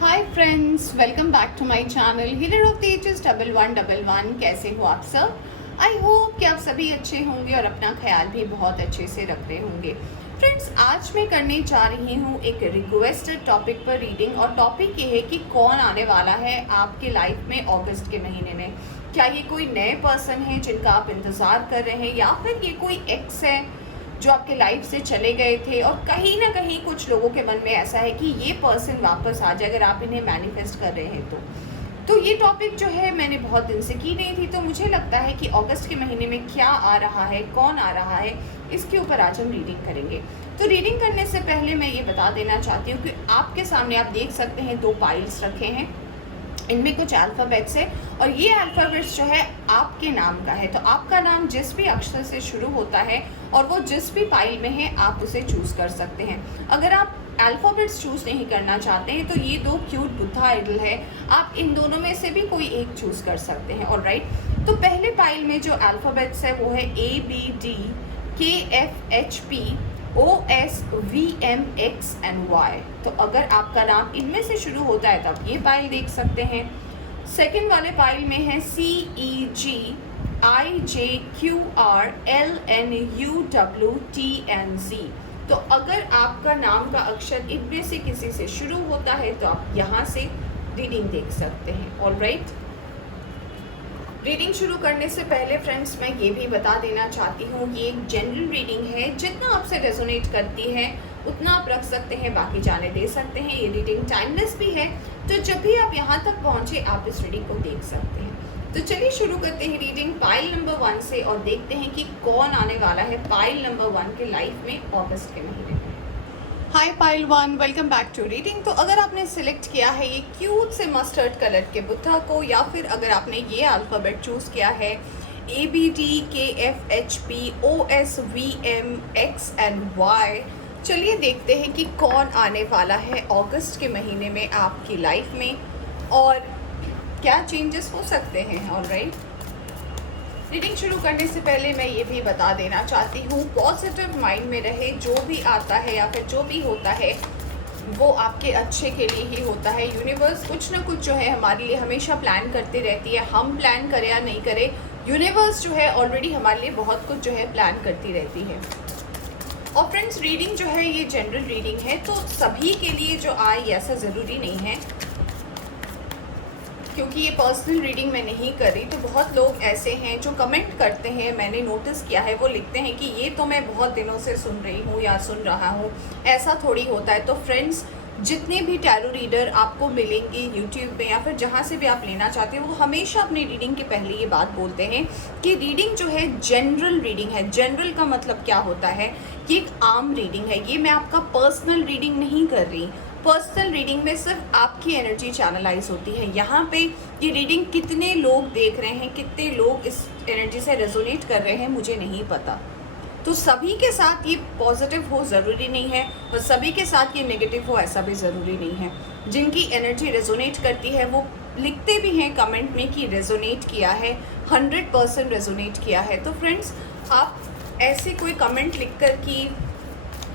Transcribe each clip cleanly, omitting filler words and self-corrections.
Hi friends, welcome back to my channel healer of the ages 1111। कैसे हो आप सब? आई होप कि आप सभी अच्छे होंगे और अपना ख्याल भी बहुत अच्छे से रख रहे होंगे। फ्रेंड्स, आज मैं करने जा रही हूँ एक रिक्वेस्टेड टॉपिक पर रीडिंग, और टॉपिक ये है कि कौन आने वाला है आपके लाइफ में अगस्त के महीने में। क्या ये कोई नए पर्सन है जिनका आप इंतज़ार कर रहे हैं, या फिर ये कोई एक्स है जो आपके लाइफ से चले गए थे, और कहीं ना कहीं कुछ लोगों के मन में ऐसा है कि ये पर्सन वापस आ जाए अगर आप इन्हें मैनिफेस्ट कर रहे हैं तो ये टॉपिक जो है मैंने बहुत दिन से की नहीं थी, तो मुझे लगता है कि अगस्त के महीने में क्या आ रहा है, कौन आ रहा है, इसके ऊपर आज हम रीडिंग करेंगे। तो रीडिंग करने से पहले मैं ये बता देना चाहती हूँ कि आपके सामने आप देख सकते हैं 2 पाइल्स रखे हैं, इनमें कुछ अल्फ़ाबेट्स है, और ये अल्फ़ाबेट्स जो है आपके नाम का है। तो आपका नाम जिस भी अक्षर से शुरू होता है और वो जिस भी पाइल में है आप उसे चूज़ कर सकते हैं। अगर आप अल्फ़ाबेट्स चूज़ नहीं करना चाहते हैं तो ये 2 क्यूट बुद्धा आइडल है, आप इन दोनों में से भी कोई एक चूज़ कर सकते हैं। ऑलराइट, तो पहले पाइल में जो अल्फ़ाबेट्स है वो है ABDKFHP OSVMXNY। तो अगर आपका नाम इनमें से शुरू होता है तो आप ये पाइल देख सकते हैं। सेकंड वाले पाइल में है CEGIJQRLNUWTNZ। तो अगर आपका नाम का अक्षर इनमें से किसी से शुरू होता है तो आप यहाँ से रीडिंग देख सकते हैं। ऑलराइट, रीडिंग शुरू करने से पहले फ्रेंड्स मैं ये भी बता देना चाहती हूँ कि एक जनरल रीडिंग है, जितना आपसे रेजोनेट करती है उतना आप रख सकते हैं, बाकी जाने दे सकते हैं। ये रीडिंग टाइमलेस भी है, तो जब भी आप यहाँ तक पहुँचे आप इस रीडिंग को देख सकते हैं। तो चलिए शुरू करते हैं रीडिंग पाइल नंबर 1 से, और देखते हैं कि कौन आने वाला है पाइल नंबर 1 के लाइफ में अगस्त के महीने में। Hi pile 1, welcome back to reading. तो अगर आपने सिलेक्ट किया है ये क्यूट से मस्टर्ड कलर के बुद्धा को, या फिर अगर आपने ये अल्फ़ाबेट चूज़ किया है ABDKFHP OSVMXNY, चलिए देखते हैं कि कौन आने वाला है अगस्त के महीने में आपकी लाइफ में और क्या चेंजेस हो सकते हैं। ऑलराइट, रीडिंग शुरू करने से पहले मैं ये भी बता देना चाहती हूँ, पॉजिटिव माइंड में रहे। जो भी आता है या फिर जो भी होता है वो आपके अच्छे के लिए ही होता है। यूनिवर्स कुछ ना कुछ जो है हमारे लिए हमेशा प्लान करती रहती है, हम प्लान करें या नहीं करें, यूनिवर्स जो है ऑलरेडी हमारे लिए बहुत कुछ जो है प्लान करती रहती है। और फ्रेंड्स, रीडिंग जो है ये जनरल रीडिंग है, तो सभी के लिए जो आए ऐसा ज़रूरी नहीं है, क्योंकि ये पर्सनल रीडिंग मैं नहीं कर रही। तो बहुत लोग ऐसे हैं जो कमेंट करते हैं, मैंने नोटिस किया है, वो लिखते हैं कि ये तो मैं बहुत दिनों से सुन रही हूँ या सुन रहा हूँ, ऐसा थोड़ी होता है। तो फ्रेंड्स, जितने भी टैरो रीडर आपको मिलेंगे यूट्यूब में या फिर जहाँ से भी आप लेना चाहते हो, वो हमेशा अपनी रीडिंग के पहले ये बात बोलते हैं कि रीडिंग जो है जनरल रीडिंग है। जनरल का मतलब क्या होता है कि एक आम रीडिंग है, ये मैं आपका पर्सनल रीडिंग नहीं कर रही। पर्सनल रीडिंग में सिर्फ आपकी एनर्जी चैनलाइज होती है। यहाँ पे ये रीडिंग कितने लोग देख रहे हैं, कितने लोग इस एनर्जी से रेजोनेट कर रहे हैं, मुझे नहीं पता। तो सभी के साथ ये पॉजिटिव हो ज़रूरी नहीं है, और सभी के साथ ये नेगेटिव हो ऐसा भी ज़रूरी नहीं है। जिनकी एनर्जी रेजोनेट करती है वो लिखते भी हैं कमेंट में कि रेजोनेट किया है, 100% रेजोनेट किया है। तो फ्रेंड्स, आप ऐसे कोई कमेंट लिख कर कि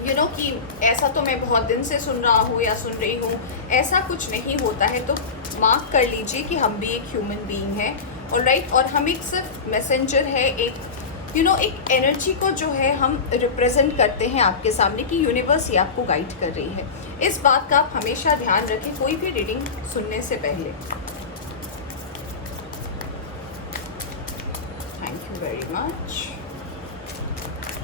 कि ऐसा तो मैं बहुत दिन से सुन रहा हूँ या सुन रही हूँ, ऐसा कुछ नहीं होता है। तो मार्क कर लीजिए कि हम भी एक ह्यूमन बीइंग है। ऑलराइट, और हम एक सिर्फ मैसेंजर है, एक एक एनर्जी को जो है हम रिप्रेजेंट करते हैं आपके सामने कि यूनिवर्स ये आपको गाइड कर रही है। इस बात का आप हमेशा ध्यान रखें कोई भी रीडिंग सुनने से पहले। Thank you very much.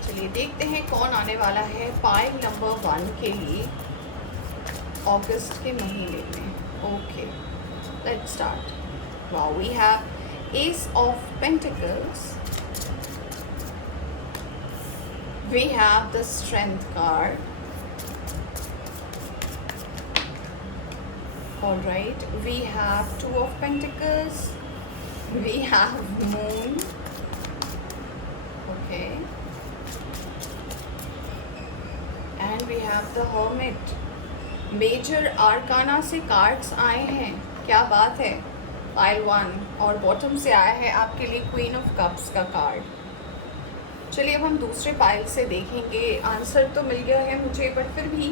चलिए देखते हैं कौन आने वाला है पाइल नंबर 1 के लिए अगस्त के महीने में। Okay, let's start. Wow, we have ace of pentacles, we have the strength card. All right, we have 2 of pentacles, we have moon. Okay, and we have the hermit. Major arcana से cards आए हैं, क्या बात है। Pile 1 और bottom से आया है आपके लिए क्वीन ऑफ कप्स का कार्ड। चलिए अब हम दूसरे पाइल से देखेंगे। आंसर तो मिल गया है मुझे, बट फिर भी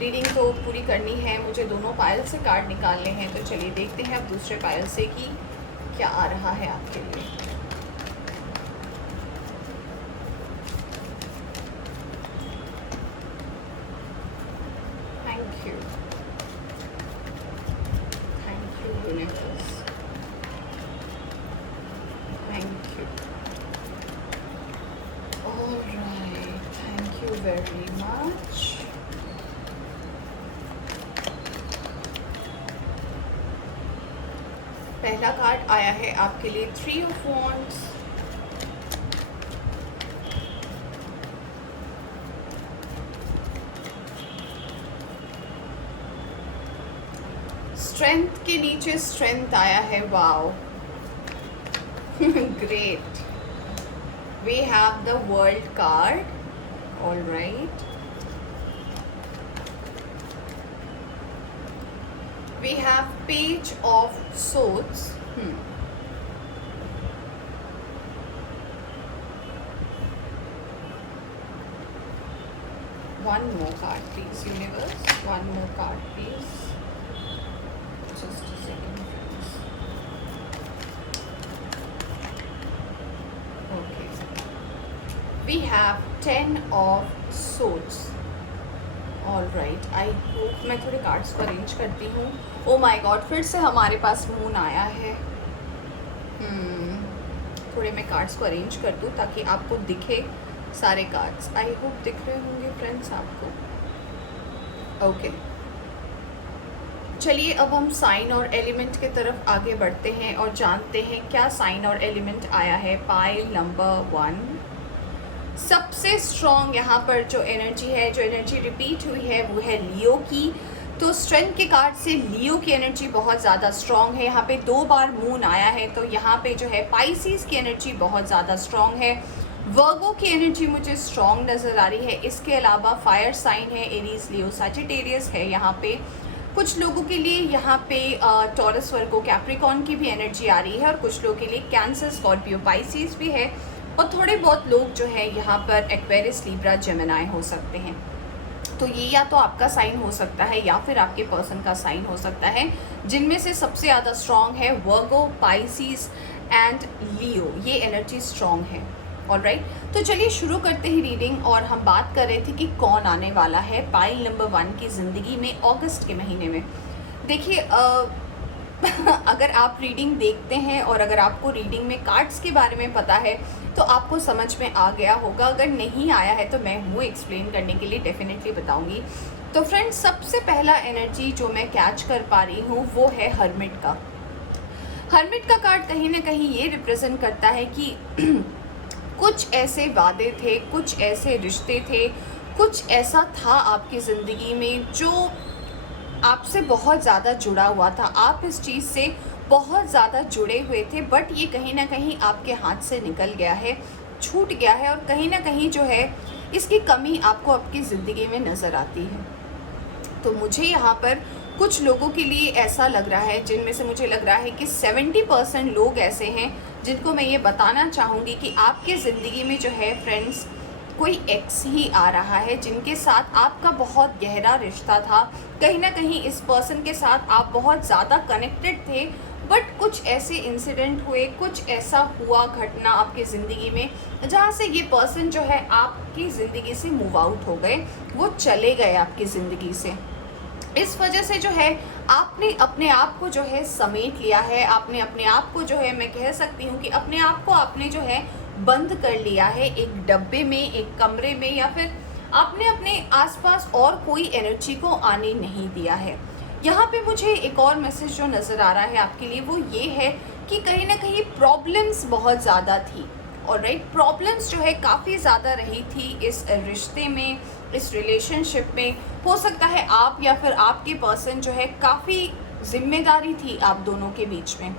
रीडिंग तो पूरी करनी है, मुझे दोनों पायल से कार्ड निकालने हैं। तो चलिए देखते हैं अब दूसरे पायल से कि क्या आ रहा है आपके लिए। Thank you universe, thank you. Alright, thank you very much. पहला कार्ड आया है आपके लिए 3 ऑफ वॉन्ड्स, स्ट्रेंथ के नीचे स्ट्रेंथ आया है। Wow great. We have the world card, all right. We have page of swords. One more card please universe, one more card please, just a second friends. Okay, we have 10 of swords. All right, I hope. मैं थोड़े cards को arrange करती हूँ। ओ माई God, फिर से हमारे पास moon आया है। थोड़े मैं कार्ड्स को अरेंज कर दूँ ताकि आपको दिखे सारे कार्ड्स। आई होप दिख रहे होंगे फ्रेंड्स आपको। ओके चलिए अब हम साइन और एलिमेंट की तरफ आगे बढ़ते हैं और जानते हैं क्या साइन और एलिमेंट आया है। पाइल नंबर 1, सबसे स्ट्रॉन्ग यहाँ पर जो एनर्जी रिपीट हुई है वो है लियो की। तो स्ट्रेंथ के कार्ड से लियो की एनर्जी बहुत ज़्यादा स्ट्रॉन्ग है। यहाँ पे 2 बार मून आया है, तो यहाँ पे जो है पाइसिस की एनर्जी बहुत ज़्यादा स्ट्रॉन्ग है। वर्गो की एनर्जी मुझे स्ट्रॉन्ग नज़र आ रही है। इसके अलावा फायर साइन है, एरीज, लियो, सजिटेरियस है। यहाँ पे कुछ लोगों के लिए यहाँ पे टॉरस, वर्गो, कैप्रिकॉन की भी एनर्जी आ रही है और कुछ लोगों के लिए कैंसर, स्कॉर्पियो, पाइसिस भी है और थोड़े बहुत लोग जो है यहाँ पर एक्वेरियस, लिब्रा, जेमिनी हो सकते हैं। तो ये या तो आपका साइन हो सकता है या फिर आपके पर्सन का साइन हो सकता है, जिनमें से सबसे ज़्यादा स्ट्रॉन्ग है वर्गो, पाइसिस एंड लियो। ये एनर्जी स्ट्रॉन्ग है। ऑलराइट, तो चलिए शुरू करते हैं रीडिंग। और हम बात कर रहे थे कि कौन आने वाला है पाइल नंबर 1 की ज़िंदगी में अगस्त के महीने में। देखिए अगर आप रीडिंग देखते हैं और अगर आपको रीडिंग में कार्ड्स के बारे में पता है तो आपको समझ में आ गया होगा। अगर नहीं आया है तो मैं हूँ एक्सप्लेन करने के लिए, डेफिनेटली बताऊँगी। तो फ्रेंड्स, सबसे पहला एनर्जी जो मैं कैच कर पा रही हूँ वो है हर्मिट का। हर्मिट का कार्ड कहीं ना कहीं ये रिप्रेजेंट करता है कि कुछ ऐसे वादे थे, कुछ ऐसे रिश्ते थे, कुछ ऐसा था आपकी ज़िंदगी में जो आपसे बहुत ज़्यादा जुड़ा हुआ था। आप इस चीज़ से बहुत ज़्यादा जुड़े हुए थे, बट ये कहीं ना कहीं आपके हाथ से निकल गया है, छूट गया है और कहीं ना कहीं जो है इसकी कमी आपको आपकी ज़िंदगी में नज़र आती है। तो मुझे यहाँ पर कुछ लोगों के लिए ऐसा लग रहा है, जिनमें से मुझे लग रहा है कि 70% लोग ऐसे हैं जिनको मैं ये बताना चाहूँगी कि आपके ज़िंदगी में जो है फ्रेंड्स कोई एक्स ही आ रहा है, जिनके साथ आपका बहुत गहरा रिश्ता था। कहीं ना कहीं इस पर्सन के साथ आप बहुत ज़्यादा कनेक्टेड थे, बट कुछ ऐसे इंसिडेंट हुए, कुछ ऐसा हुआ घटना आपकी ज़िंदगी में जहाँ से ये पर्सन जो है आपकी ज़िंदगी से मूव आउट हो गए, वो चले गए आपकी ज़िंदगी से। इस वजह से जो है आपने अपने आप को जो है समेट लिया है, आपने अपने आप को जो है, मैं कह सकती हूँ कि अपने आप को आपने जो है बंद कर लिया है एक डब्बे में, एक कमरे में, या फिर आपने अपने आसपास और कोई एनर्जी को आने नहीं दिया है। यहाँ पे मुझे एक और मैसेज जो नज़र आ रहा है आपके लिए वो ये है कि कहीं ना कहीं प्रॉब्लम्स बहुत ज़्यादा थी। ऑलराइट, प्रॉब्लम्स जो है काफ़ी ज़्यादा रही थी इस रिश्ते में, इस रिलेशनशिप में। हो सकता है आप या फिर आपके पर्सन जो है काफ़ी जिम्मेदारी थी आप दोनों के बीच में,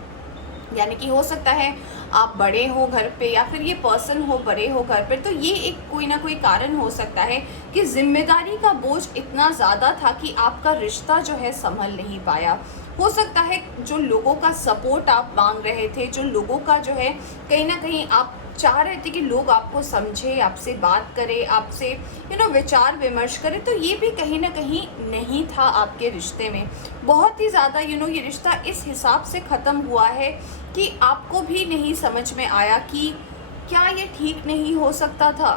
यानी कि हो सकता है आप बड़े हो घर पे या फिर ये पर्सन हो बड़े हो घर पे। तो ये एक कोई ना कोई कारण हो सकता है कि जिम्मेदारी का बोझ इतना ज़्यादा था कि आपका रिश्ता जो है संभल नहीं पाया। हो सकता है जो लोगों का सपोर्ट आप मांग रहे थे, जो लोगों का जो है कहीं ना कहीं आप चाह रहे थे कि लोग आपको समझे, आपसे बात करें, आपसे विचार विमर्श करें, तो ये भी कहीं ना कहीं नहीं था आपके रिश्ते में। बहुत ही ज़्यादा ये रिश्ता इस हिसाब से ख़त्म हुआ है कि आपको भी नहीं समझ में आया कि क्या ये ठीक नहीं हो सकता था।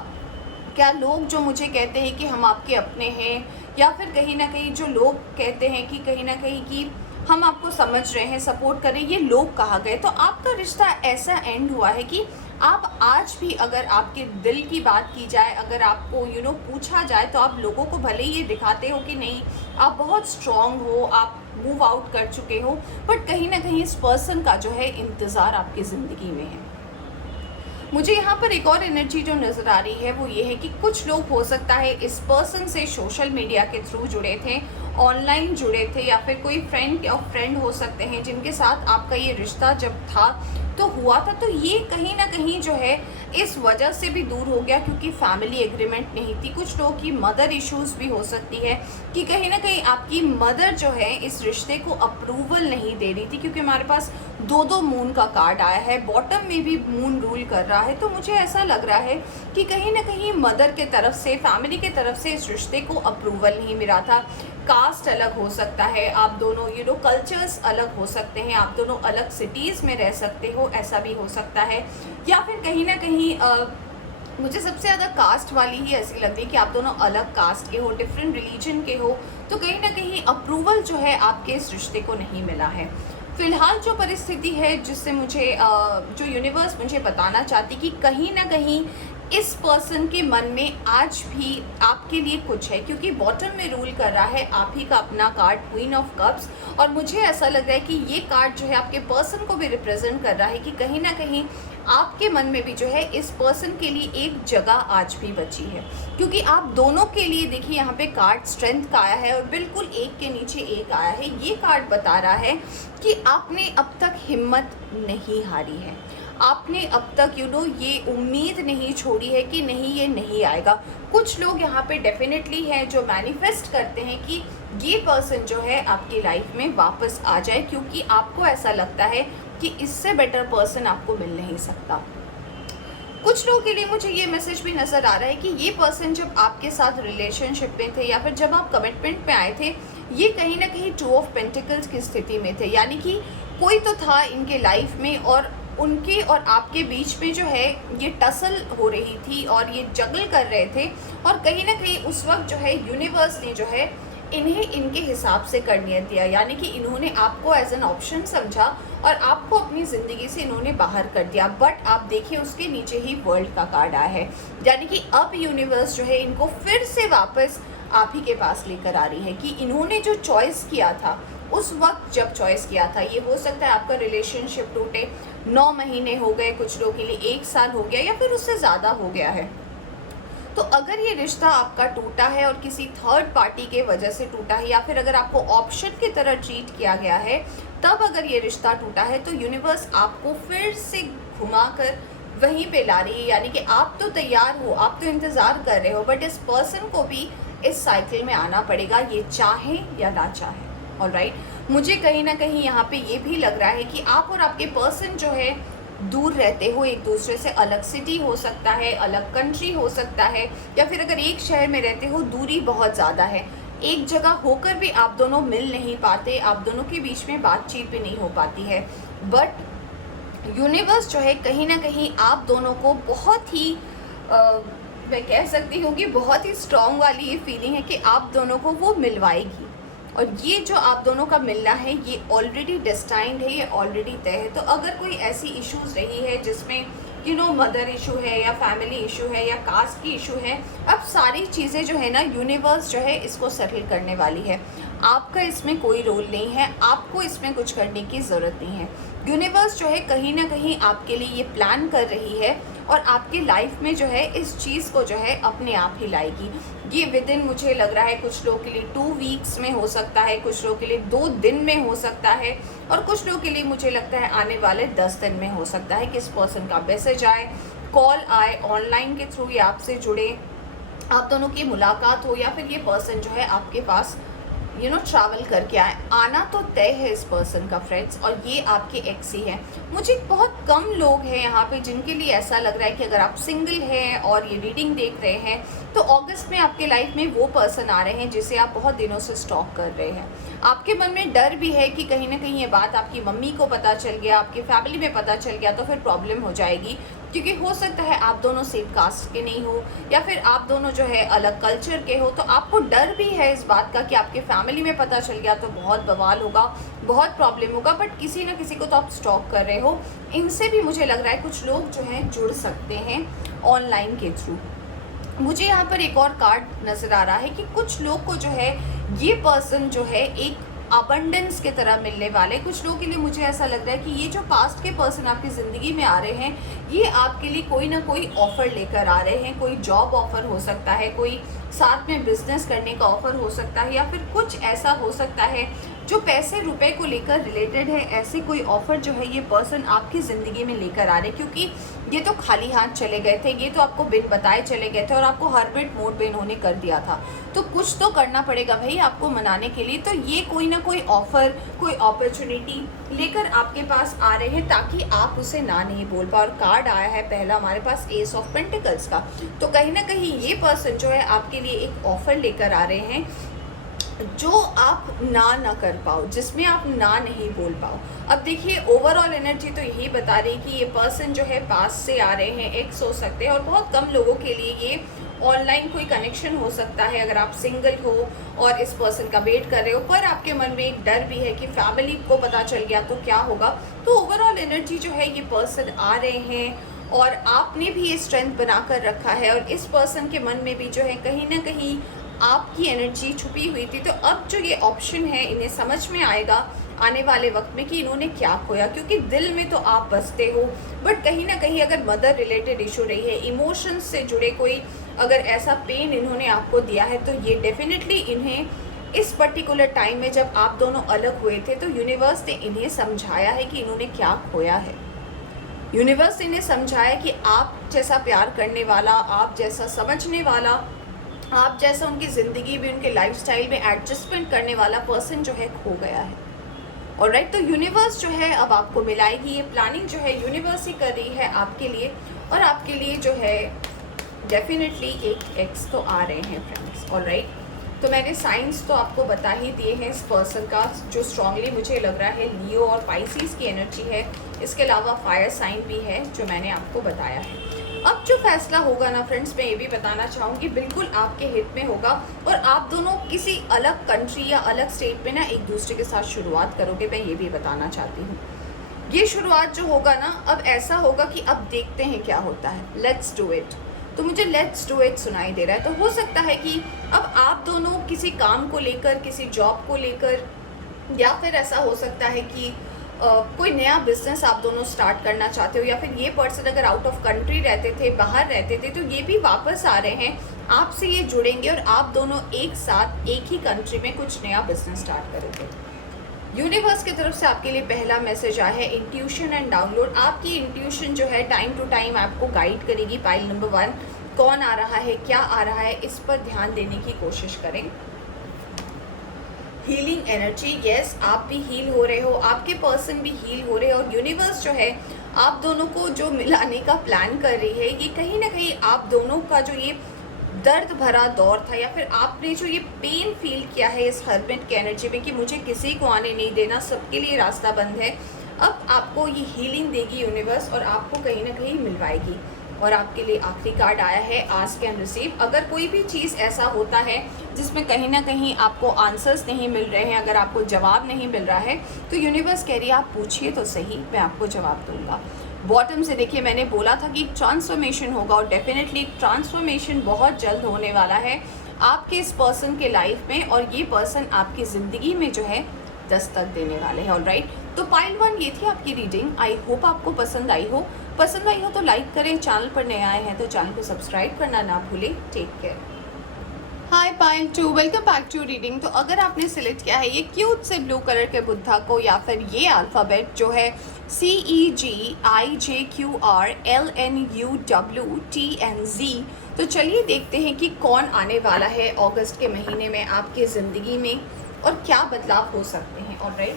क्या लोग जो मुझे कहते हैं कि हम आपके अपने हैं, या फिर कहीं ना कहीं जो लोग कहते हैं कि कहीं ना कहीं कि हम आपको समझ रहे हैं, सपोर्ट करें, ये लोग कहा गए, तो आपका रिश्ता ऐसा एंड हुआ है कि आप आज भी अगर आपके दिल की बात की जाए, अगर आपको पूछा जाए, तो आप लोगों को भले ही ये दिखाते हो कि नहीं आप बहुत स्ट्रांग हो, आप मूव आउट कर चुके हो, बट कहीं ना कहीं इस पर्सन का जो है इंतज़ार आपकी ज़िंदगी में है। मुझे यहाँ पर एक और एनर्जी जो नज़र आ रही है वो ये है कि कुछ लोग हो सकता है इस पर्सन से सोशल मीडिया के थ्रू जुड़े थे, ऑनलाइन जुड़े थे, या फिर कोई फ्रेंड और फ्रेंड हो सकते हैं जिनके साथ आपका ये रिश्ता जब था तो हुआ था, तो ये कहीं ना कहीं जो है इस वजह से भी दूर हो गया क्योंकि फैमिली एग्रीमेंट नहीं थी। कुछ लोगों की मदर इश्यूज़ भी हो सकती है कि कहीं ना कहीं आपकी मदर जो है इस रिश्ते को अप्रूवल नहीं दे रही थी, क्योंकि हमारे पास दो मून का कार्ड आया है, बॉटम में भी मून रूल कर रहा है। तो मुझे ऐसा लग रहा है कि कहीं ना कहीं मदर के तरफ से, फैमिली के तरफ से इस रिश्ते को अप्रूवल नहीं मिला था। कास्ट अलग हो सकता है, आप दोनों कल्चर्स अलग हो सकते हैं, आप दोनों अलग सिटीज़ में रह सकते हो, ऐसा भी हो सकता है, या फिर कहीं ना कहीं मुझे सबसे ज़्यादा कास्ट वाली ही ऐसी लग रही है कि आप दोनों अलग कास्ट के हो, डिफरेंट रिलीजन के हो, तो कहीं ना कहीं अप्रूवल जो है आपके इस रिश्ते को नहीं मिला है। फ़िलहाल जो परिस्थिति है जिससे मुझे जो यूनिवर्स मुझे बताना चाहती कि कहीं ना कहीं इस पर्सन के मन में आज भी आपके लिए कुछ है, क्योंकि बॉटम में रूल कर रहा है आप ही का अपना कार्ड क्वीन ऑफ कप्स, और मुझे ऐसा लग रहा है कि ये कार्ड जो है आपके पर्सन को भी रिप्रेजेंट कर रहा है कि कहीं ना कहीं आपके मन में भी जो है इस पर्सन के लिए एक जगह आज भी बची है, क्योंकि आप दोनों के लिए देखिए यहाँ पे कार्ड स्ट्रेंथ का आया है और बिल्कुल एक के नीचे एक आया है। ये कार्ड बता रहा है कि आपने अब तक हिम्मत नहीं हारी है, आपने अब तक ये उम्मीद नहीं छोड़ी है कि नहीं ये नहीं आएगा। कुछ लोग यहाँ पे डेफिनेटली हैं जो मैनिफेस्ट करते हैं कि ये पर्सन जो है आपकी लाइफ में वापस आ जाए, क्योंकि आपको ऐसा लगता है कि इससे बेटर पर्सन आपको मिल नहीं सकता। कुछ लोगों के लिए मुझे ये मैसेज भी नज़र आ रहा है कि ये पर्सन जब आपके साथ रिलेशनशिप में थे या फिर जब आप कमिटमेंट में आए थे, ये कहीं ना कहीं 2 ऑफ पेंटिकल्स की स्थिति में थे, यानी कि कोई तो था इनके लाइफ में और उनके और आपके बीच में जो है ये टसल हो रही थी और ये जगल कर रहे थे, और कहीं ना कहीं उस वक्त जो है यूनिवर्स ने जो है इन्हें इनके हिसाब से करने दिया, यानी कि इन्होंने आपको एज एन ऑप्शन समझा और आपको अपनी ज़िंदगी से इन्होंने बाहर कर दिया। बट आप देखिए उसके नीचे ही वर्ल्ड का कार्ड आया है, यानी कि अब यूनिवर्स जो है इनको फिर से वापस आप ही के पास लेकर आ रही है कि इन्होंने जो चॉइस किया था उस वक्त जब चॉइस किया था, ये हो सकता है आपका रिलेशनशिप टूटे 9 महीने हो गए, कुछ लोगों के लिए 1 साल हो गया या फिर उससे ज़्यादा हो गया है। तो अगर ये रिश्ता आपका टूटा है और किसी थर्ड पार्टी के वजह से टूटा है, या फिर अगर आपको ऑप्शन की तरह ट्रीट किया गया है, तब अगर ये रिश्ता टूटा है, तो यूनिवर्स आपको फिर से घुमाकर वहीं पे ला रही है, यानी कि आप तो तैयार हो, आप तो इंतज़ार कर रहे हो, बट इस पर्सन को भी इस साइकिल में आना पड़ेगा, ये चाहे या ना चाहे। ऑलराइट, मुझे कहीं ना कहीं यहाँ पे ये भी लग रहा है कि आप और आपके पर्सन जो है दूर रहते हो एक दूसरे से, अलग सिटी हो सकता है, अलग कंट्री हो सकता है, या फिर अगर एक शहर में रहते हो दूरी बहुत ज़्यादा है, एक जगह होकर भी आप दोनों मिल नहीं पाते, आप दोनों के बीच में बातचीत भी नहीं हो पाती है। बट यूनिवर्स जो है कहीं ना कहीं आप दोनों को बहुत ही मैं कह सकती हूँ कि बहुत ही स्ट्रॉन्ग वाली ये फीलिंग है कि आप दोनों को वो मिलवाएगी, और ये जो आप दोनों का मिलना है ये ऑलरेडी डेस्टाइंड है, ये ऑलरेडी तय है। तो अगर कोई ऐसी इश्यूज़ रही है जिसमें मदर इशू है या फैमिली इशू है या कास्ट की इशू है, अब सारी चीज़ें जो है ना यूनिवर्स जो है इसको सेटल करने वाली है। आपका इसमें कोई रोल नहीं है, आपको इसमें कुछ करने की ज़रूरत नहीं है। यूनिवर्स जो है कहीं ना कहीं आपके लिए ये प्लान कर रही है और आपकी लाइफ में जो है इस चीज़ को जो है अपने आप ही लाएगी। ये विद इन मुझे लग रहा है कुछ लोगों के लिए 2 वीक्स में हो सकता है, कुछ लोगों के लिए 2 दिन में हो सकता है, और कुछ लोगों के लिए मुझे लगता है आने वाले 10 दिन में हो सकता है कि इस पर्सन का मैसेज आए, कॉल आए, ऑनलाइन के थ्रू ये आपसे जुड़े, आप दोनों की मुलाकात हो, या फिर ये पर्सन जो है आपके पास ट्रैवल करके आए। आना तो तय है इस पर्सन का फ्रेंड्स, और ये आपके एक्स ही हैं। मुझे बहुत कम लोग हैं यहाँ पे जिनके लिए ऐसा लग रहा है कि अगर आप सिंगल हैं और ये रीडिंग देख रहे हैं तो अगस्त में आपके लाइफ में वो पर्सन आ रहे हैं जिसे आप बहुत दिनों से स्टॉक कर रहे हैं। आपके मन में डर भी है कि कहीं ना कहीं ये बात आपकी मम्मी को पता चल गया, आपकी फैमिली में पता चल गया तो फिर प्रॉब्लम हो जाएगी, क्योंकि हो सकता है आप दोनों सेम कास्ट के नहीं हो या फिर आप दोनों जो है अलग कल्चर के हो। तो आपको डर भी है इस बात का कि आपके फैमिली में पता चल गया तो बहुत बवाल होगा, बहुत प्रॉब्लम होगा। बट किसी ना किसी को तो आप स्टॉक कर रहे हो। इनसे भी मुझे लग रहा है कुछ लोग जो हैं जुड़ सकते हैं ऑनलाइन के थ्रू। मुझे यहाँ पर एक और कार्ड नज़र आ रहा है कि कुछ लोग को जो है ये पर्सन जो है एक अबंडेंस के तरह मिलने वाले। कुछ लोगों के लिए मुझे ऐसा लग रहा है कि ये जो पास्ट के पर्सन आपकी ज़िंदगी में आ रहे हैं ये आपके लिए कोई ना कोई ऑफ़र लेकर आ रहे हैं। कोई जॉब ऑफ़र हो सकता है, कोई साथ में बिजनेस करने का ऑफ़र हो सकता है, या फिर कुछ ऐसा हो सकता है जो पैसे रुपए को लेकर रिलेटेड है। ऐसे कोई ऑफ़र जो है ये पर्सन आपकी ज़िंदगी में लेकर आ रहे हैं, क्योंकि ये तो खाली हाथ चले गए थे, ये तो आपको बिन बताए चले गए थे और आपको हर्बिट मोड पे इन्होंने कर दिया था। तो कुछ तो करना पड़ेगा भाई आपको मनाने के लिए। तो ये कोई ना कोई ऑफ़र, कोई अपॉर्चुनिटी लेकर आपके पास आ रहे हैं ताकि आप उसे ना नहीं बोल पाओ। और कार्ड आया है पहला हमारे पास एस ऑफ पेंटिकल्स का। तो कहीं ना कहीं ये पर्सन जो है आपके लिए एक ऑफ़र लेकर आ रहे हैं जो आप ना कर पाओ, जिसमें आप ना नहीं बोल पाओ। अब देखिए ओवरऑल एनर्जी तो यही बता रही कि ये पर्सन जो है पास से आ रहे हैं, एक्स हो सकते हैं, और बहुत कम लोगों के लिए ये ऑनलाइन कोई कनेक्शन हो सकता है अगर आप सिंगल हो और इस पर्सन का वेट कर रहे हो। पर आपके मन में एक डर भी है कि फैमिली को पता चल गया तो क्या होगा। तो ओवरऑल एनर्जी जो है ये पर्सन आ रहे हैं और आपने भी ये स्ट्रेंथ बनाकर रखा है, और इस पर्सन के मन में भी जो है कहीं ना कहीं आपकी एनर्जी छुपी हुई थी। तो अब जो ये ऑप्शन है इन्हें समझ में आएगा आने वाले वक्त में कि इन्होंने क्या खोया, क्योंकि दिल में तो आप बसते हो बट कहीं ना कहीं अगर मदर रिलेटेड इशू रही है, इमोशंस से जुड़े कोई अगर ऐसा पेन इन्होंने आपको दिया है तो ये डेफिनेटली इन्हें इस पर्टिकुलर टाइम में जब आप दोनों अलग हुए थे तो यूनिवर्स ने इन्हें समझाया है कि इन्होंने क्या खोया है। यूनिवर्स इन्हें समझाया कि आप जैसा प्यार करने वाला, आप जैसा समझने वाला, आप जैसा उनकी ज़िंदगी में, उनके लाइफस्टाइल में एडजस्टमेंट करने वाला पर्सन जो है खो गया है। ऑलराइट, तो यूनिवर्स जो है अब आपको मिलाएगी। ये प्लानिंग जो है यूनिवर्स ही कर रही है आपके लिए, और आपके लिए जो है डेफिनेटली एक एक्स तो आ रहे हैं फ्रेंड्स। ऑलराइट, तो मैंने साइंस तो आपको बता ही दिए हैं इस पर्सन का, जो स्ट्रांगली मुझे लग रहा है लियो और पाइसिस की एनर्जी है। इसके अलावा फायर साइन भी है जो मैंने आपको बताया है। अब जो फैसला होगा ना फ्रेंड्स, मैं ये भी बताना चाहूँगी बिल्कुल आपके हित में होगा, और आप दोनों किसी अलग कंट्री या अलग स्टेट में ना एक दूसरे के साथ शुरुआत करोगे, मैं ये भी बताना चाहती हूँ। ये शुरुआत जो होगा ना अब ऐसा होगा कि अब देखते हैं क्या होता है, लेट्स डू इट। तो मुझे लेट्स डू इट सुनाई दे रहा है। तो हो सकता है कि अब आप दोनों किसी काम को लेकर, किसी जॉब को लेकर, या फिर ऐसा हो सकता है कि कोई नया बिजनेस आप दोनों स्टार्ट करना चाहते हो, या फिर ये पर्सन अगर आउट ऑफ कंट्री रहते थे, बाहर रहते थे, तो ये भी वापस आ रहे हैं, आपसे ये जुड़ेंगे और आप दोनों एक साथ एक ही कंट्री में कुछ नया बिजनेस स्टार्ट करोगे। यूनिवर्स की तरफ से आपके लिए पहला मैसेज आया है इंट्यूशन एंड डाउनलोड। आपकी इंट्यूशन जो है टाइम टू टाइम आपको गाइड करेगी। पाइल नंबर 1, कौन आ रहा है, क्या आ रहा है, इस पर ध्यान देने की कोशिश करें। हीलिंग एनर्जी, यस, आप भी हील हो रहे हो, आपके पर्सन भी हील हो रहे हैं, और यूनिवर्स जो है आप दोनों को जो मिलाने का प्लान कर रही है, ये कहीं ना कहीं आप दोनों का जो ये दर्द भरा दौर था, या फिर आपने जो ये पेन फील किया है इस हर्बिट की एनर्जी में कि मुझे किसी को आने नहीं देना, सबके लिए रास्ता बंद है, अब आपको ये हीलिंग देगी यूनिवर्स और आपको कहीं ना कहीं मिलवाएगी। और आपके लिए आखिरी कार्ड आया है आस्क एंड रिसीव। अगर कोई भी चीज़ ऐसा होता है जिसमें कहीं ना कहीं आपको आंसर्स नहीं मिल रहे हैं, अगर आपको जवाब नहीं मिल रहा है, तो यूनिवर्स कह रही है आप पूछिए तो सही, मैं आपको जवाब दूंगा। बॉटम से देखिए, मैंने बोला था कि ट्रांसफॉर्मेशन होगा, और डेफिनेटली ट्रांसफॉर्मेशन बहुत जल्द होने वाला है आपके इस पर्सन के लाइफ में, और ये पर्सन आपकी ज़िंदगी में जो है दस्तक देने वाले हैं। ऑलराइट, तो पाइल 1 ये थी आपकी रीडिंग। आई होप आपको पसंद आई हो तो लाइक करें, चैनल पर नए आए हैं तो चैनल को सब्सक्राइब करना ना भूलें। Take care. Hi pile 2, welcome back to reading. तो अगर आपने सिलेक्ट किया है ये क्यूट से ब्लू कलर के बुद्धा को, या फिर ये अल्फ़ाबेट जो है CEGIJQRLNUWTNZ, तो चलिए देखते हैं कि कौन आने वाला है अगस्त के महीने में आपकी ज़िंदगी में। और क्या बदलाव हो सकते हैं। ऑलराइट,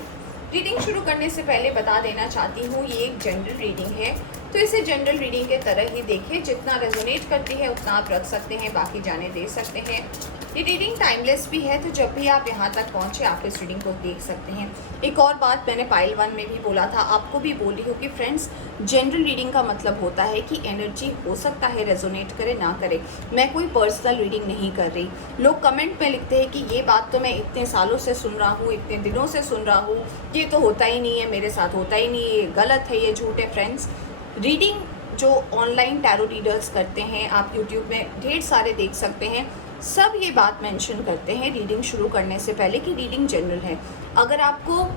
रीडिंग शुरू करने से पहले बता देना चाहती हूँ ये एक जनरल रीडिंग है, तो इसे जनरल रीडिंग के तरह ही देखें। जितना रेजोनेट करती है उतना आप रख सकते हैं, बाकी जाने दे सकते हैं। ये रीडिंग टाइमलेस भी है, तो जब भी आप यहाँ तक पहुँचे आप इस रीडिंग को देख सकते हैं। एक और बात मैंने पाइल 1 में भी बोला था, आपको भी बोली हो कि फ्रेंड्स, जनरल रीडिंग का मतलब होता है कि एनर्जी हो सकता है रेजोनेट करे ना करे। मैं कोई पर्सनल रीडिंग नहीं कर रही। लोग कमेंट में लिखते हैं कि ये बात तो मैं इतने सालों से सुन रहा हूँ, इतने दिनों से सुन रहा हूँ, ये तो होता ही नहीं है, मेरे साथ होता ही नहीं है, ये गलत है, ये झूठ है। फ्रेंड्स, रीडिंग जो ऑनलाइन टैरो रीडर्स करते हैं, आप यूट्यूब में ढेर सारे देख सकते हैं, सब ये बात मेंशन करते हैं रीडिंग शुरू करने से पहले कि रीडिंग जनरल है। अगर आपको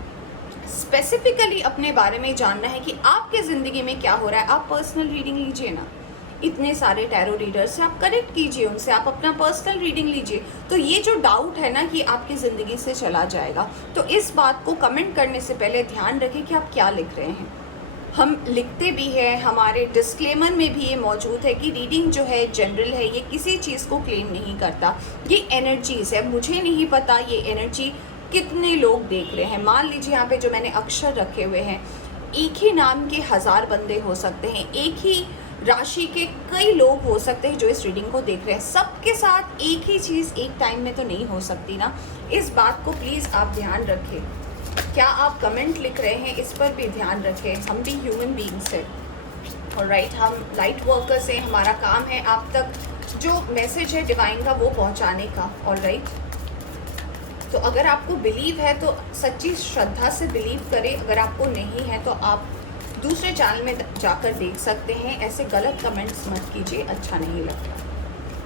स्पेसिफिकली अपने बारे में जानना है कि आपके ज़िंदगी में क्या हो रहा है, आप पर्सनल रीडिंग लीजिए ना। इतने सारे टैरो रीडर्स से आप कनेक्ट कीजिए, उनसे आप अपना पर्सनल रीडिंग लीजिए, तो ये जो डाउट है ना कि आपकी ज़िंदगी से चला जाएगा। तो इस बात को कमेंट करने से पहले ध्यान रखें कि आप क्या लिख रहे हैं। हम लिखते भी हैं, हमारे डिस्क्लेमर में भी ये मौजूद है कि रीडिंग जो है जनरल है, ये किसी चीज़ को क्लेम नहीं करता, ये एनर्जीज़ है। मुझे नहीं पता ये एनर्जी कितने लोग देख रहे हैं। मान लीजिए यहाँ पे जो मैंने अक्षर रखे हुए हैं, एक ही नाम के 1000 बंदे हो सकते हैं, एक ही राशि के कई लोग हो सकते हैं जो इस रीडिंग को देख रहे हैं। सबके साथ एक ही चीज़ एक टाइम में तो नहीं हो सकती ना। इस बात को प्लीज़ आप ध्यान रखें। क्या आप कमेंट लिख रहे हैं इस पर भी ध्यान रखें। हम भी ह्यूमन बीइंग्स हैं, ऑलराइट, हम लाइट वर्कर्स हैं। हमारा काम है आप तक जो मैसेज है डिवाइन का वो पहुंचाने का, ऑलराइट। तो अगर आपको बिलीव है तो सच्ची श्रद्धा से बिलीव करें, अगर आपको नहीं है तो आप दूसरे चैनल में जाकर देख सकते हैं। ऐसे गलत कमेंट्स मत कीजिए, अच्छा नहीं लगता।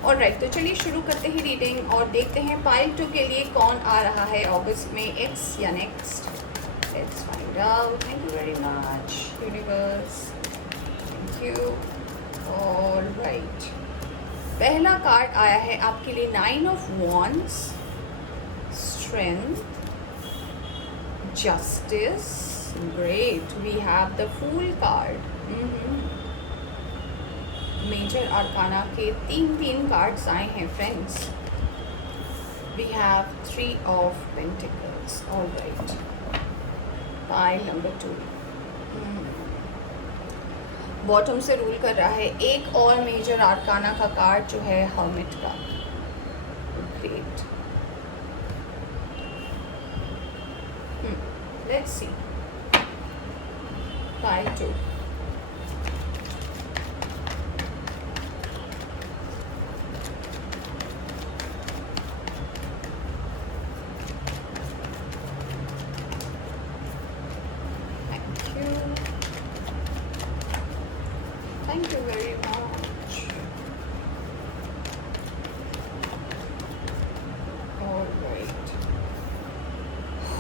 ऑलराइट, तो चलिए शुरू करते हैं रीडिंग और देखते हैं पाइल 2 के लिए कौन आ रहा है अगस्त में, एक्स या next. Let's find out. Thank you very much universe, thank you. Alright, पहला कार्ड आया है आपके लिए 9 of wands, strength, justice, great. We have the fool card. Major arcana के 3 कार्ड्स आए हैं friends. We have 3 of pentacles, alright. Pile number 2 bottom से rule कर रहा है। एक और मेजर आर्काना का कार्ड जो है हर्मिट का, great. Let's see pile 2। Thank you very much. Alright.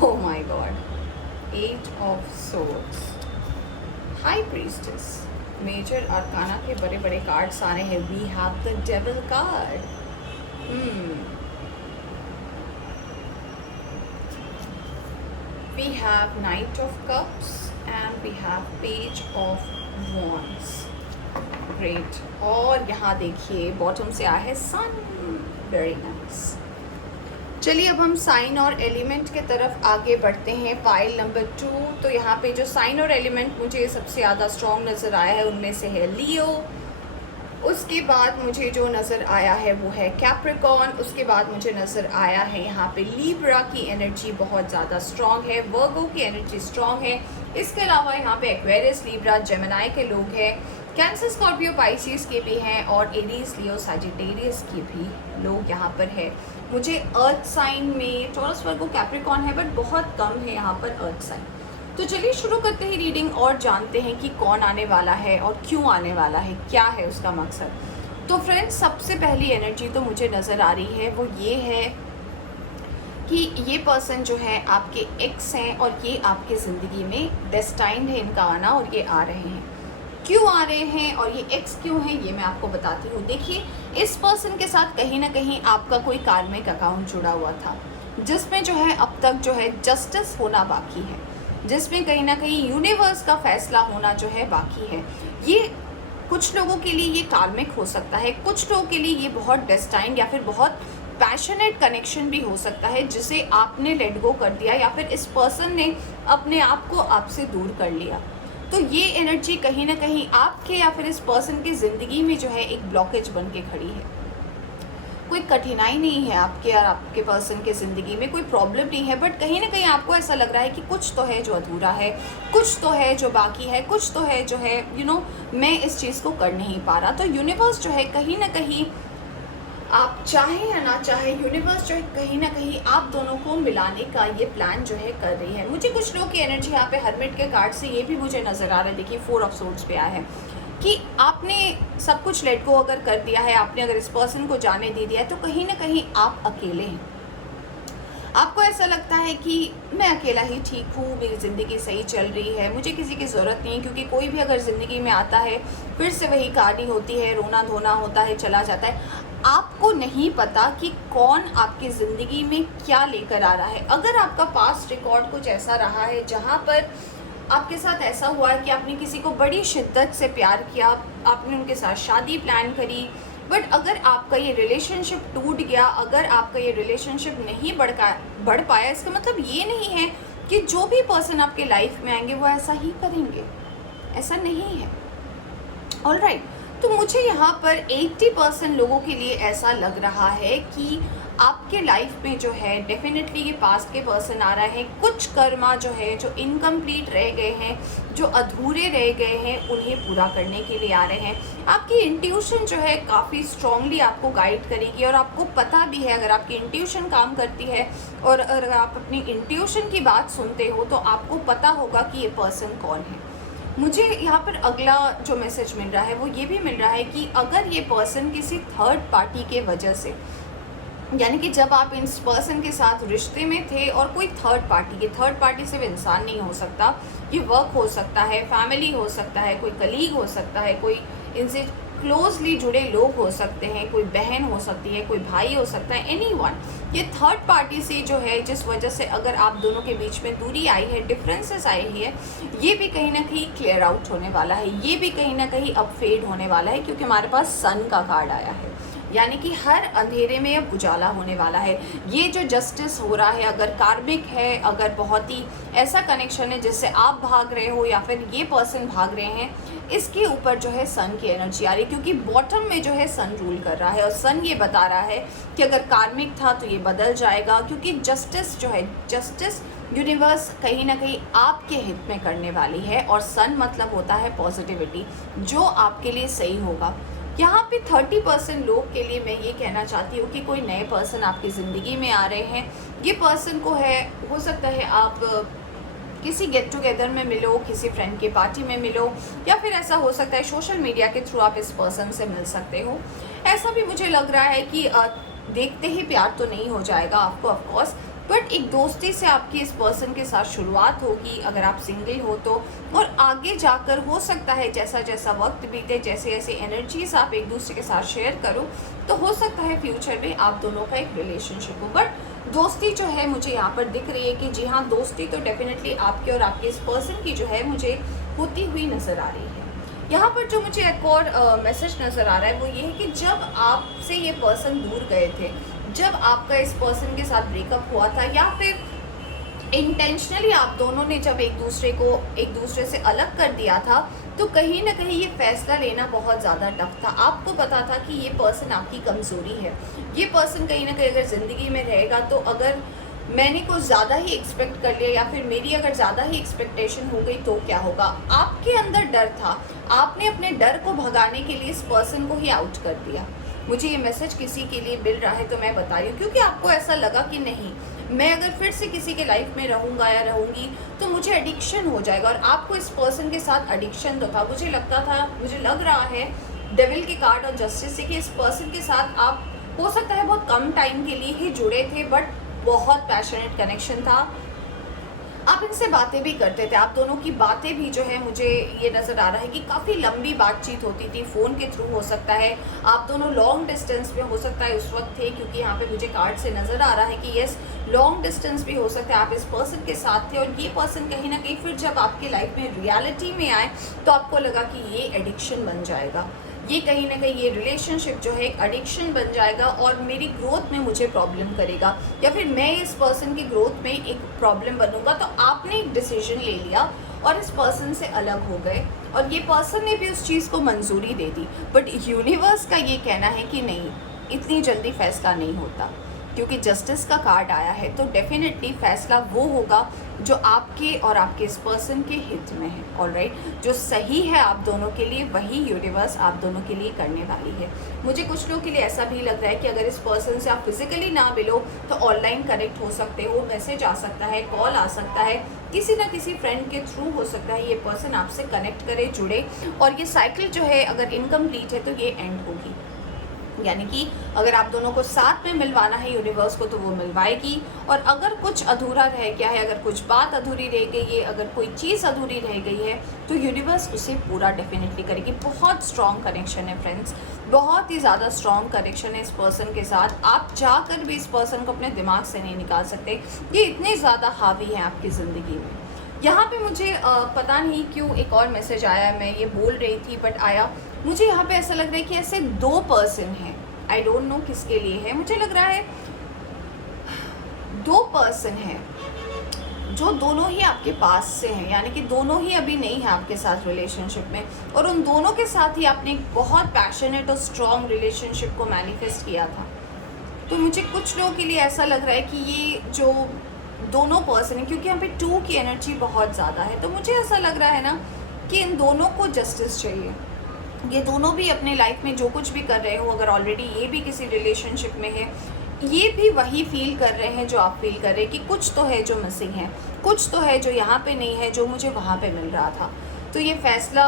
Oh my God. 8 of Swords. High Priestess. Major Arcana के बड़े बड़े कार्ड्स आ रहे हैं. We have the Devil card. We have Knight of Cups and we have Page of Wands. Great. और यहाँ देखिए bottom से आया है सन, वेरी नाइस। चलिए अब हम साइन और एलिमेंट के तरफ आगे बढ़ते हैं। पाइल नंबर 2, तो यहाँ पे जो साइन और एलिमेंट मुझे सबसे ज़्यादा स्ट्रॉन्ग नज़र आया है उनमें से है लियो। उसके बाद मुझे जो नज़र आया है वो है कैप्रिकॉर्न। उसके बाद मुझे नज़र आया है यहाँ पे लीब्रा की एनर्जी बहुत ज़्यादा स्ट्रॉन्ग है, वर्गो की एनर्जी स्ट्रॉन्ग है। इसके अलावा यहाँ पे एक्वेरियस, लीब्रा, जेमिनाई के लोग हैं, कैंसर, स्कॉर्पियो, पाइसिस के भी हैं और एरीज, लियो, सजिटेरियस के भी लोग यहाँ पर है। मुझे अर्थ साइन में टॉरस, वर्गो, कैप्रिकॉर्न है बट बहुत कम है यहाँ पर अर्थ साइन। तो चलिए शुरू करते हैं रीडिंग और जानते हैं कि कौन आने वाला है और क्यों आने वाला है, क्या है उसका मकसद। तो फ्रेंड्स, सबसे पहली एनर्जी तो मुझे नज़र आ रही है वो ये है कि ये पर्सन जो है आपके एक्स हैं और ये आपके ज़िंदगी में डेस्टाइन्ड है इनका आना, और ये आ रहे हैं। क्यों आ रहे हैं और ये एक्स क्यों है ये मैं आपको बताती हूँ। देखिए, इस पर्सन के साथ कहीं ना कहीं आपका कोई कार्मिक अकाउंट जुड़ा हुआ था, जिसमें जो है अब तक जो है जस्टिस होना बाकी है, जिसमें कहीं ना कहीं यूनिवर्स का फैसला होना जो है बाकी है। ये कुछ लोगों के लिए ये कार्मिक हो सकता है, कुछ लोगों के लिए ये बहुत डेस्टाइन्ड या फिर बहुत पैशनेट कनेक्शन भी हो सकता है जिसे आपने लेट गो कर दिया या फिर इस पर्सन ने अपने आप को आपसे दूर कर लिया। तो ये एनर्जी कहीं ना कहीं आपके या फिर इस पर्सन की ज़िंदगी में जो है एक ब्लॉकेज बन के खड़ी है। कोई कठिनाई नहीं है आपके और आपके पर्सन के ज़िंदगी में, कोई प्रॉब्लम नहीं है, बट कहीं ना कहीं आपको ऐसा लग रहा है कि कुछ तो है जो अधूरा है, कुछ तो है जो बाकी है, कुछ तो है जो है मैं इस चीज़ को कर नहीं पा रहा। तो यूनिवर्स जो है कहीं ना कहीं, आप चाहे या ना चाहे, यूनिवर्स जो है कहीं ना कहीं आप दोनों को मिलाने का ये प्लान जो है कर रही है। मुझे कुछ लोग की एनर्जी यहाँ पे हर्मिट के कार्ड से ये भी मुझे नज़र आ रहा है, देखिए 4 ऑफ सोर्ड्स पे आया है कि आपने सब कुछ लेट गो अगर कर दिया है, आपने अगर इस पर्सन को जाने दे दिया है, तो कहीं ना कहीं आप अकेले हैं। आपको ऐसा लगता है कि मैं अकेला ही ठीक हूँ, मेरी ज़िंदगी सही चल रही है, मुझे किसी की ज़रूरत नहीं है, क्योंकि कोई भी अगर ज़िंदगी में आता है फिर से वही कहानी होती है, रोना धोना होता है, चला जाता है। आपको नहीं पता कि कौन आपकी ज़िंदगी में क्या लेकर आ रहा है। अगर आपका पास्ट रिकॉर्ड कुछ ऐसा रहा है जहाँ पर आपके साथ ऐसा हुआ है कि आपने किसी को बड़ी शिद्दत से प्यार किया, आपने उनके साथ शादी प्लान करी, बट अगर आपका ये रिलेशनशिप टूट गया, अगर आपका ये रिलेशनशिप नहीं बढ़ पाया, इसका मतलब ये नहीं है कि जो भी पर्सन आपके लाइफ में आएंगे वो ऐसा ही करेंगे, ऐसा नहीं है। ऑलराइट, तो मुझे यहाँ पर 80% लोगों के लिए ऐसा लग रहा है कि आपके लाइफ में जो है डेफिनेटली ये पास्ट के पर्सन आ रहा है, कुछ कर्मा जो है जो इनकम्प्लीट रह गए हैं, जो अधूरे रह गए हैं, उन्हें पूरा करने के लिए आ रहे हैं। आपकी इंट्यूशन जो है काफ़ी स्ट्रांगली आपको गाइड करेगी और आपको पता भी है, अगर आपकी इंट्यूशन काम करती है और अगर आप अपनी इंट्यूशन की बात सुनते हो तो आपको पता होगा कि ये पर्सन कौन है। मुझे यहाँ पर अगला जो मैसेज मिल रहा है वो ये भी मिल रहा है कि अगर ये पर्सन किसी थर्ड पार्टी के वजह से, यानी कि जब आप इस पर्सन के साथ रिश्ते में थे और कोई थर्ड पार्टी सिर्फ इंसान नहीं हो सकता, ये वर्क हो सकता है, फैमिली हो सकता है, कोई कलीग हो सकता है, कोई इनसे क्लोजली जुड़े लोग हो सकते हैं, कोई बहन हो सकती है, कोई भाई हो सकता है, एनीवन। ये थर्ड पार्टी से जो है जिस वजह से अगर आप दोनों के बीच में दूरी आई है, डिफरेंसेस आई है, ये भी कहीं ना कहीं क्लियर आउट होने वाला है, ये भी कहीं ना कहीं अब फेड होने वाला है, क्योंकि हमारे पास सन का कार्ड आया है, यानी कि हर अंधेरे में अब उजाला होने वाला है। ये जो जस्टिस हो रहा है, अगर कार्मिक है, अगर बहुत ही ऐसा कनेक्शन है जिससे आप भाग रहे हो या फिर ये पर्सन भाग रहे हैं, इसके ऊपर जो है सन की एनर्जी आ रही है, क्योंकि बॉटम में जो है सन रूल कर रहा है और सन ये बता रहा है कि अगर कार्मिक था तो ये बदल जाएगा, क्योंकि जस्टिस जो है, जस्टिस यूनिवर्स कहीं ना कहीं आपके हित में करने वाली है। और सन मतलब होता है पॉजिटिविटी, जो आपके लिए सही होगा। यहाँ पे 30% लोग के लिए मैं ये कहना चाहती हूँ कि कोई नए पर्सन आपकी ज़िंदगी में आ रहे हैं। ये पर्सन को है, हो सकता है आप किसी गेट टुगेदर में मिलो, किसी फ्रेंड की पार्टी में मिलो, या फिर ऐसा हो सकता है सोशल मीडिया के थ्रू आप इस पर्सन से मिल सकते हो। ऐसा भी मुझे लग रहा है कि देखते ही प्यार तो नहीं हो जाएगा आपको ऑफकोर्स, बट एक दोस्ती से आपकी इस पर्सन के साथ शुरुआत होगी अगर आप सिंगल हो तो, और आगे जाकर हो सकता है जैसा जैसा वक्त बीते, जैसे जैसे एनर्जीज आप एक दूसरे के साथ शेयर करो, तो हो सकता है फ्यूचर में आप दोनों का एक रिलेशनशिप हो। बट दोस्ती जो है मुझे यहाँ पर दिख रही है कि जी हाँ, दोस्ती तो डेफिनेटली आपके और आपके इस पर्सन की जो है मुझे होती हुई नज़र आ रही है। यहाँ पर जो मुझे एक और मैसेज नज़र आ रहा है वो ये है कि जब आपसे ये पर्सन दूर गए थे, जब आपका इस पर्सन के साथ ब्रेकअप हुआ था, या फिर इंटेंशनली आप दोनों ने जब एक दूसरे से अलग कर दिया था, तो कहीं ना कहीं ये फैसला लेना बहुत ज़्यादा टफ था। आपको पता था कि ये पर्सन आपकी कमज़ोरी है, ये पर्सन कहीं ना कहीं अगर ज़िंदगी में रहेगा तो अगर मैंने कुछ ज़्यादा ही एक्सपेक्ट कर लिया या फिर मेरी अगर ज़्यादा ही एक्सपेक्टेशन हो गई तो क्या होगा। आपके अंदर डर था, आपने अपने डर को भगाने के लिए इस पर्सन को ही आउट कर दिया। मुझे ये मैसेज किसी के लिए मिल रहा है तो मैं बता रही हूँ, क्योंकि आपको ऐसा लगा कि नहीं, मैं अगर फिर से किसी के लाइफ में रहूँगा या रहूँगी तो मुझे एडिक्शन हो जाएगा, और आपको इस पर्सन के साथ एडिक्शन तो था। मुझे लग रहा है डेविल के कार्ड और जस्टिस से कि इस पर्सन के साथ आप हो सकता है बहुत कम टाइम के लिए ही जुड़े थे, बट बहुत पैशनेट कनेक्शन था। आप इनसे बातें भी करते थे, आप दोनों की बातें भी जो है मुझे ये नज़र आ रहा है कि काफ़ी लंबी बातचीत होती थी, फ़ोन के थ्रू हो सकता है, आप दोनों लॉन्ग डिस्टेंस में हो सकता है उस वक्त थे, क्योंकि यहाँ पे मुझे कार्ड से नज़र आ रहा है कि येस, लॉन्ग डिस्टेंस भी हो सकता है, आप इस पर्सन के साथ थे और ये पर्सन कहीं ना कहीं फिर जब आपकी लाइफ में रियलिटी में आए तो आपको लगा कि ये एडिक्शन बन जाएगा। ये कहीं ना कहीं ये रिलेशनशिप जो है एक एडिक्शन बन जाएगा और मेरी ग्रोथ में मुझे प्रॉब्लम करेगा, या फिर मैं इस पर्सन की ग्रोथ में एक प्रॉब्लम बनूंगा। तो आपने एक डिसीजन ले लिया और इस पर्सन से अलग हो गए, और ये पर्सन ने भी उस चीज़ को मंजूरी दे दी, बट यूनिवर्स का ये कहना है कि नहीं, इतनी जल्दी फैसला नहीं होता, क्योंकि जस्टिस का कार्ड आया है। तो डेफिनेटली फैसला वो होगा जो आपके और आपके इस पर्सन के हित में है। ऑलराइट, जो सही है आप दोनों के लिए वही यूनिवर्स आप दोनों के लिए करने वाली है। मुझे कुछ लोगों के लिए ऐसा भी लग रहा है कि अगर इस पर्सन से आप फिजिकली ना मिलो तो ऑनलाइन कनेक्ट हो सकते हो, मैसेज आ सकता है, कॉल आ सकता है, किसी ना किसी फ्रेंड के थ्रू हो सकता है ये पर्सन आपसे कनेक्ट करे, जुड़े, और ये साइकिल जो है अगर इनकम्प्लीट है तो ये एंड होगी। यानी कि अगर आप दोनों को साथ में मिलवाना है यूनिवर्स को तो वो मिलवाएगी, और अगर कुछ अधूरा रह गया है, अगर कुछ बात अधूरी रह गई है, अगर कोई चीज़ अधूरी रह गई है तो यूनिवर्स उसे पूरा डेफिनेटली करेगी। बहुत स्ट्रॉन्ग कनेक्शन है फ्रेंड्स, बहुत ही ज़्यादा स्ट्रॉन्ग कनेक्शन है इस पर्सन के साथ। आप चाहकर भी इस पर्सन को अपने दिमाग से नहीं निकाल सकते, ये इतने ज़्यादा हावी हैं आपकी ज़िंदगी में। यहाँ पे मुझे पता नहीं क्यों एक और मैसेज आया, मैं ये बोल रही थी बट आया। मुझे यहाँ पे ऐसा लग रहा है कि ऐसे 2 पर्सन हैं, आई डोंट नो किसके लिए है। मुझे लग रहा है 2 पर्सन हैं जो दोनों ही आपके पास से हैं, यानी कि दोनों ही अभी नहीं है आपके साथ रिलेशनशिप में, और उन दोनों के साथ ही आपने एक बहुत पैशनेट और स्ट्रॉन्ग रिलेशनशिप को मैनिफेस्ट किया था। तो मुझे कुछ लोगों के लिए ऐसा लग रहा है कि ये जो दोनों पर्सन है, क्योंकि यहाँ पे 2 की एनर्जी बहुत ज़्यादा है, तो मुझे ऐसा लग रहा है ना कि इन दोनों को जस्टिस चाहिए। ये दोनों भी अपने लाइफ में जो कुछ भी कर रहे हो, अगर ऑलरेडी ये भी किसी रिलेशनशिप में है, ये भी वही फील कर रहे हैं जो आप फील कर रहे हैं कि कुछ तो है जो मिसिंग है, कुछ तो है जो यहाँ पे नहीं है जो मुझे वहाँ पे मिल रहा था। तो ये फैसला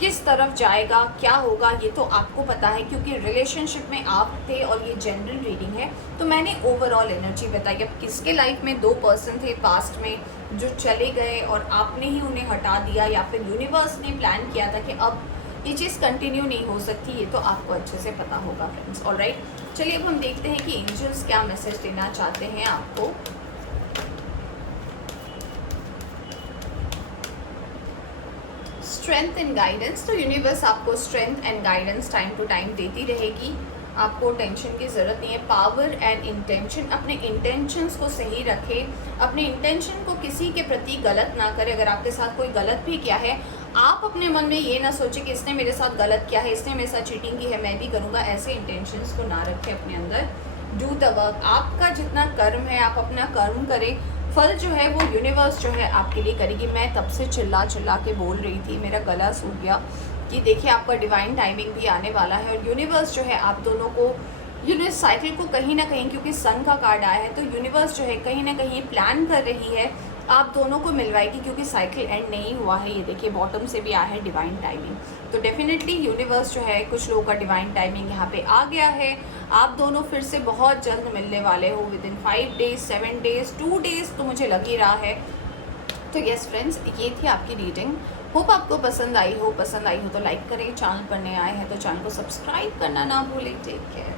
किस तरफ जाएगा, क्या होगा, ये तो आपको पता है, क्योंकि रिलेशनशिप में आप थे और ये जनरल रीडिंग है तो मैंने ओवरऑल एनर्जी बताई। अब किसके लाइफ में 2 पर्सन थे पास्ट में जो चले गए और आपने ही उन्हें हटा दिया, या फिर यूनिवर्स ने प्लान किया था कि अब ये चीज़ कंटिन्यू नहीं हो सकती, ये तो आपको अच्छे से पता होगा फ्रेंड्स। ऑलराइट, चलिए अब हम देखते हैं कि एंजल्स क्या मैसेज देना चाहते हैं आपको। स्ट्रेंथ एंड गाइडेंस, तो यूनिवर्स आपको strength and guidance time to time देती रहेगी, आपको टेंशन की ज़रूरत नहीं है। पावर एंड इंटेंशन, अपने इंटेंशंस को सही रखें, अपने इंटेंशन को किसी के प्रति गलत ना करें। अगर आपके साथ कोई गलत भी किया है, आप अपने मन में ये ना सोचें कि इसने मेरे साथ गलत किया है, इसने मेरे साथ चीटिंग की है, मैं भी करूँगा, ऐसे इंटेंशंस को ना रखें अपने अंदर। डू द वर्क, आपका जितना कर्म है आप अपना कर्म करें, फल जो है वो यूनिवर्स जो है आपके लिए करेगी। मैं तब से चिल्ला चिल्ला के बोल रही थी, मेरा गला सूख गया कि देखिए आपका डिवाइन टाइमिंग भी आने वाला है, और यूनिवर्स जो है आप दोनों को, यूनिवर्स साइकिल को कहीं ना कहीं, क्योंकि सन का कार्ड आया है तो यूनिवर्स जो है कहीं ना कहीं प्लान कर रही है आप दोनों को मिलवाएगी, क्योंकि साइकिल एंड नहीं हुआ है। ये देखिए बॉटम से भी आया है डिवाइन टाइमिंग, तो डेफिनेटली यूनिवर्स जो है कुछ लोगों का डिवाइन टाइमिंग यहाँ पे आ गया है। आप दोनों फिर से बहुत जल्द मिलने वाले हो, with in 5 days, 7 days, 2 days तो मुझे लग ही रहा है। तो यस फ्रेंड्स, ये थी आपकी रीडिंग। होप आपको पसंद आई हो तो लाइक करें, चैनल पर नए आए हैं तो चैनल को सब्सक्राइब करना ना भूलें। Take care.